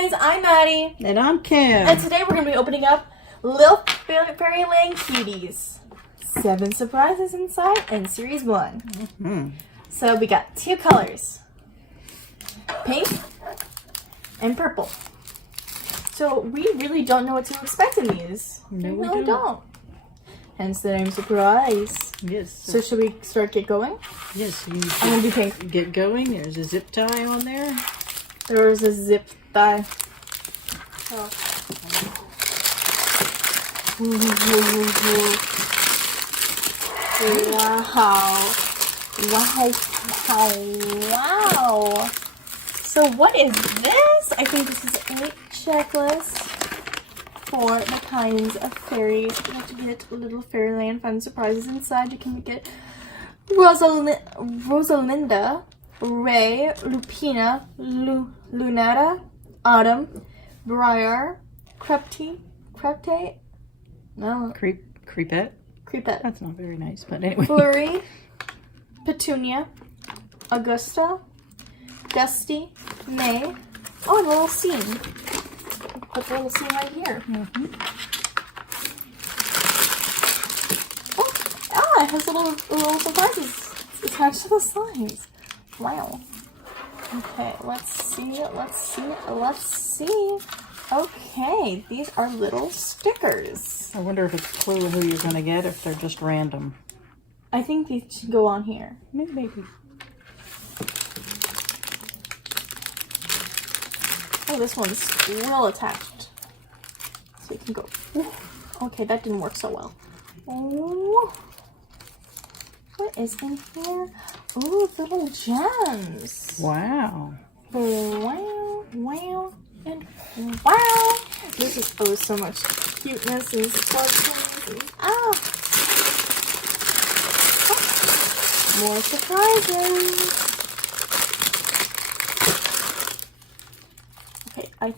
guys, I'm Maddie. And I'm Kim. And today we're going to be opening up Little FairyLand Cuties. 7 surprises inside in Series 1. Mm-hmm. So we got 2 colors. Pink and purple. So we really don't know what to expect in these. No, we really don't. Hence the name surprise. Yes. So should we get going? Yes. You I'm going to do pink. get going. There's a zip tie on there. There's a zip tie. Oh. Wow. Wow. Wow. Wow. So what is this? I think this is a checklist for the kinds of fairies. You have to get little Fairyland fun surprises inside. You can get Rosalinda, Ray, Lupina, Lunetta, Autumn, Briar, Crepte, no, Creepette. That's not very nice, but anyway. Flurry, Petunia, Augusta, Dusty, May. Oh, and a little scene. Put the little scene right here. Mm-hmm. Oh, it has little surprises attached to the signs. Wow. Okay, let's see. Okay, these are little stickers. I wonder if it's a clue who you're going to get, if they're just random. I think these should go on here. Maybe. Oh, this one's real attached. So you can go. Ooh. Okay, that didn't work so well. Oh, what is in here? Ooh, little gems. Wow. Wow, wow, and wow. This is so much cuteness and sparkles. And, more surprises. Okay,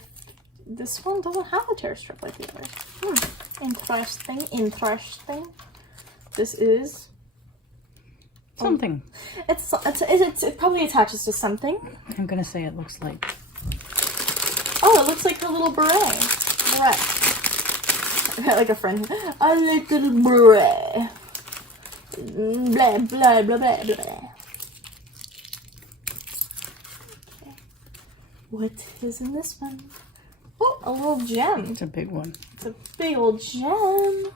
this one doesn't have a tear strip like the others. Interesting. This is Something. It probably attaches to something. I'm going to say it looks like. Oh, it looks like her little beret. Like a friend. A little beret. Blah, blah, blah, blah, blah. Okay. What is in this one? Oh, a little gem. It's a big one. It's a big old gem.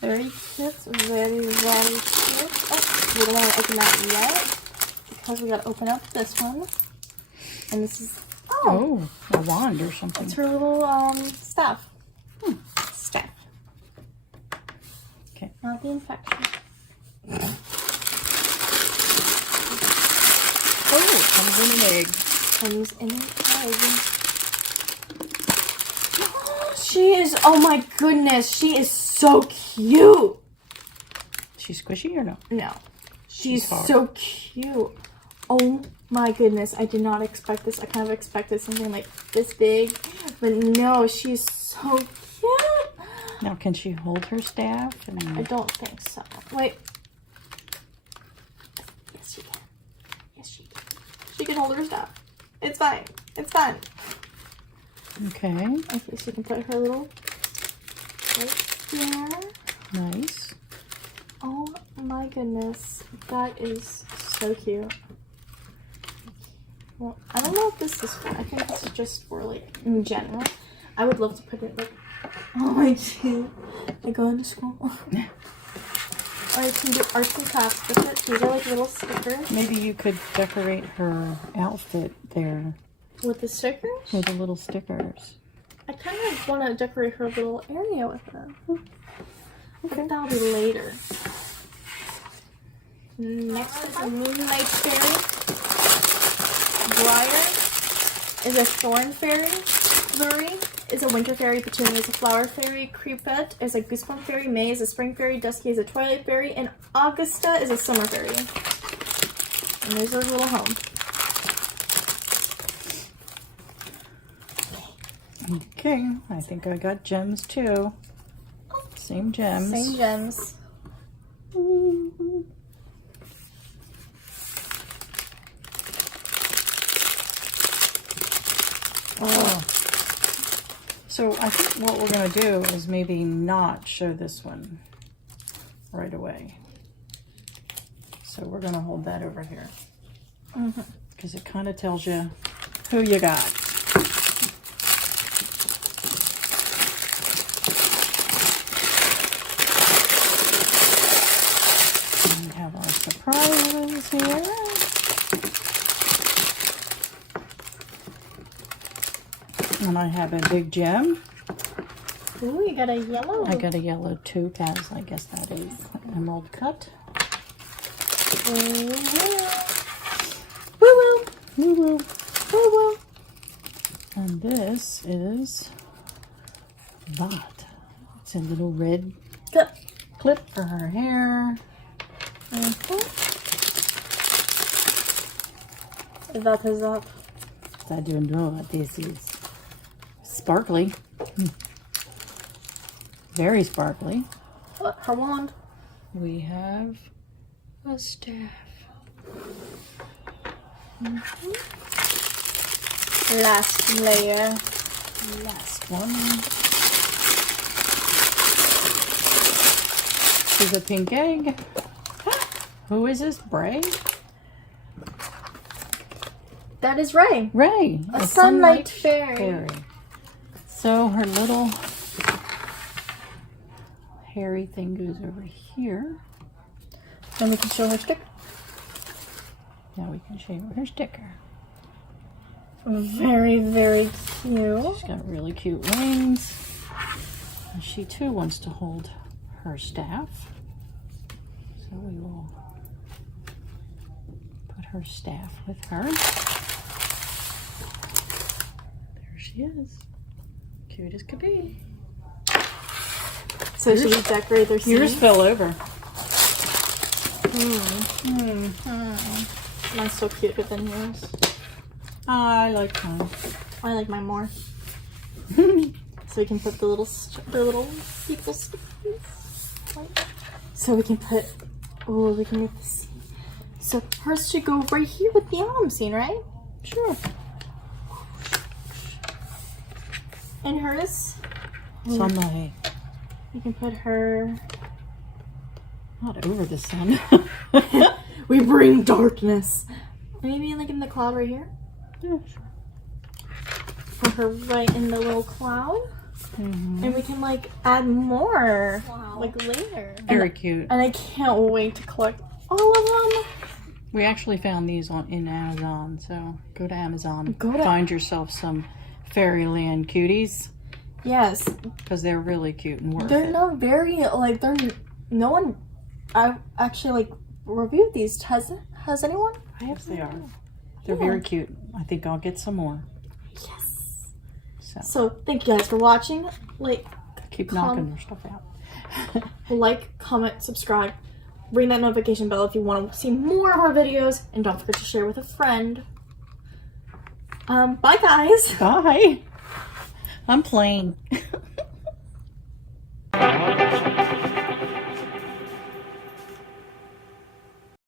Very cute. Very, very cute. Oh, we don't want to open that yet because we got to open up this one. And this is Oh, a wand or something. it's her little staff. Staff. Okay. Not the infection. Oh, it comes in an egg. Comes in an egg. She is, oh my goodness, she is so cute. She's squishy or no? No. She's hard. so cute. Oh my goodness, I did not expect this. I kind of expected something like this big, but no, she's so cute. Now, can she hold her staff? I don't think so. Wait. Yes, she can. Yes, she can. She can hold her staff. It's fine. It's fine. Okay. Okay, so you can put her little right there. Nice. Oh my goodness, that is so cute. Well, I don't know what this is for. I think this is just for, like, in general. I would love to put it, like, on my chin. I go into school. Or I can do arts and crafts with it. These are, like, little stickers. Maybe you could decorate her outfit there With the stickers? with the little stickers. I kind of want to decorate her little area with them. Okay, that'll be later. Next is a Moonlight Fairy. Briar is a Thorn Fairy. Flurry is a Winter Fairy. Petunia is a Flower Fairy. Creepette is a Goosebump Fairy. May is a Spring Fairy. Dusky is a Twilight Fairy. And Augusta is a Summer Fairy. And there's her little home. Okay, I think I got gems too. Same gems. Same gems. Oh, So I think what we're going to do is maybe not show this one right away. So we're going to hold that over here. Because it kind of tells you who you got. And we have our surprises here. And I have a big gem. Ooh, you got a yellow. I got a yellow topaz. I guess that is emerald cut. Woo woo. Woo woo. Woo woo. And this is that. It's a little red clip for her hair. That is that. I don't know what this is. Sparkly. Very sparkly. What? Her wand. We have a staff. Last layer. Last one. This is a pink egg. Who is this? Bray? That is Ray. Ray. A sunlight fairy. So her little hairy thing goes over here. Then we can show her sticker. Now we can show her sticker. Very, very cute. She's got really cute wings. And she too wants to hold her staff. So we will put her staff with her. There she is. Cute as could be. So should we decorate their scene? Yours fell over. Mine's so cuter than yours. I like mine. I like mine more. So we can put the little people stickies. So we can put. Oh, we can make this. So hers should go right here with the autumn scene, right? Sure. And hers. Sunlight. We can put her. Not over the sun. We bring darkness. Maybe like in the cloud right here. Yeah, sure. Put her right in the little cloud. And we can like add more like later. Very cute. And I can't wait to collect all of them. We actually found these in Amazon, so go to Amazon. Go to- Find yourself some FairyLand Cuties, Yes, because they're really cute and worth they're it. not very like they're no one. I actually like reviewed these. Has anyone? Yes, they are. They're very cute. I think I'll get some more. Yes. So So thank you guys for watching. Like, keep knocking their stuff out. like, comment, subscribe, ring that notification bell if you want to see more of our videos, and don't forget to share with a friend. Bye guys. Bye. I'm playing.